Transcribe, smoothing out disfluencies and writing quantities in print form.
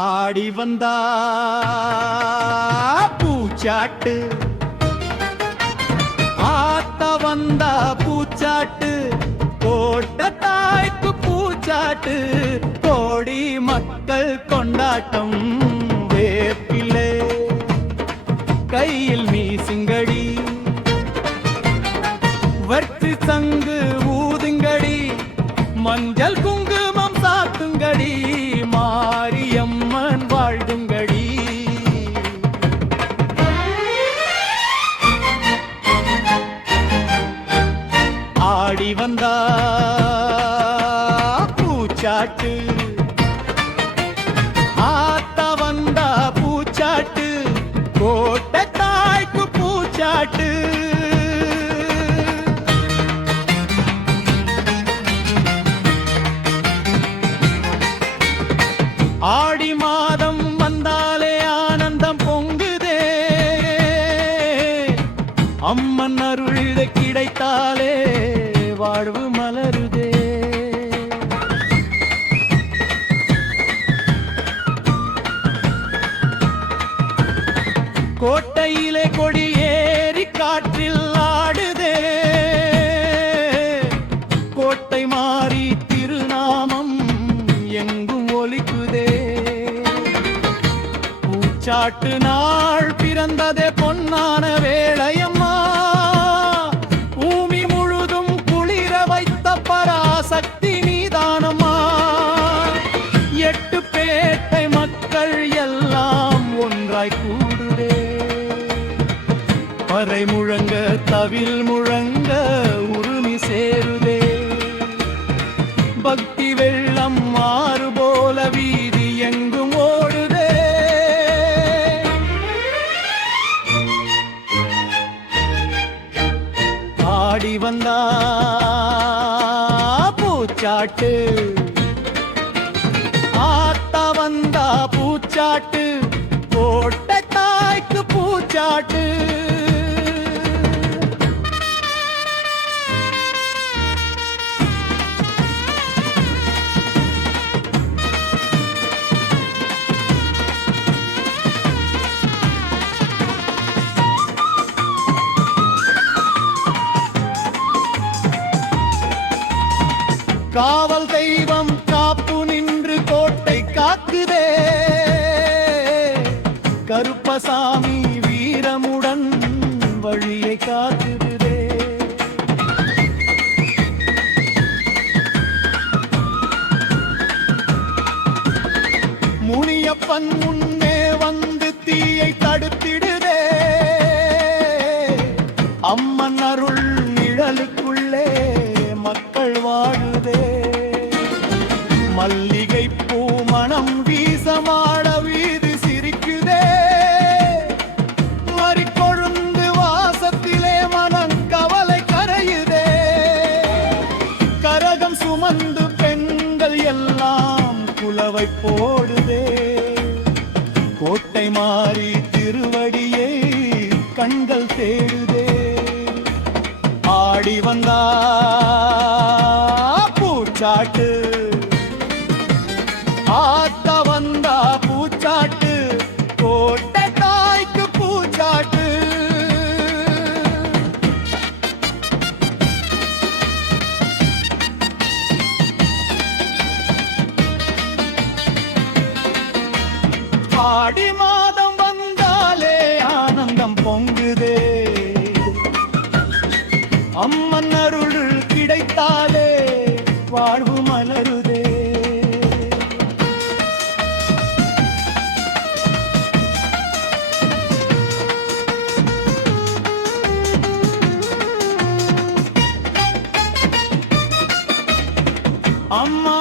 ஆடி வந்தா பூச்சாட்டு, ஆத்த வந்தா பூச்சாட்டு, போட்ட தாய்க்கு பூச்சாட்டு, கோடி மக்கள் கொண்டாட்டம். வேப்பிலே கையில் மீசிங்கடி, வர்த்தி சங்கு ஊதுங்கடி, மஞ்சள் குங்குமம் சாத்துங்கடி, மாரியம்மன் வாழ்துங்கடி. ஆடி வந்தா பூச்சாட்டு, ஆத்த வந்தா பூச்சாட்டு, கோட்டை தாய்க்கு பூச்சாட்டு. ஆடி மாதம் வந்தாலே ஆனந்தம் பொங்குதே, அம்மன் அருள் கிடைத்தாலே வாழ்வு மலருதே. கோட்டையிலே கொடி ஏறி காற்றில் ஆடுதே, கோட்டை மாறி திருநாமம் எங்கும் ஒலிக்குதே. பூச்சாட்டு நாள் பிறந்ததே பொன்னான வேளையம்மா, பூமி முழுதும் குளிர வைத்த பராசக்தி நீதானம்மா. எட்டு பேட்டை மக்கள் எல்லாம் ஒன்றாய் கூடுதே, பறை முழங்க தவில் முழங்க உருமி சேருதே. பக்தி வெள்ளம் மாறு போல வீதி எங்கும் ஓடுதே. ஆடி வந்தா பூச்சாட்டு, ஆத்த வந்தா பூச்சாட்டு, கோட்டை தாய்க்கு பூச்சாட்டு. காவல் தெய்வம் காப்பு நின்று கோட்டை காக்குதே, கருப்பசாமி வீரமுடன் வழியை காக்குதே. முனியப்பன் முன்னே வந்து தீயை தடுத்திடுதே, அம்மன் அருள் நிழலுக்குள்ளே மக்கள் வாழுதே. மல்லிகை பூ மனம் வீசமாட வீதி சிரிக்குதே, மறிக்கொழுந்து வாசத்திலே மனம் கவலை கரையுதே. கரகம் சுமந்து பெண்கள் எல்லாம் குலவை போடுதே, கோட்டை மாறி திருவடியை கண்கள் தேடுதே. ஆடி வந்தா பூச்சாட்டு, ஆத்த வந்தா பூச்சாட்டு, கோட்டை தாய்க்கு பூச்சாட்டு. ஆடி மாதம் வந்தாலே ஆனந்தம் பொங்குதே, அம்மன் அருள் கிடைத்தாலே வாழ்வு மலருதே. அம்மா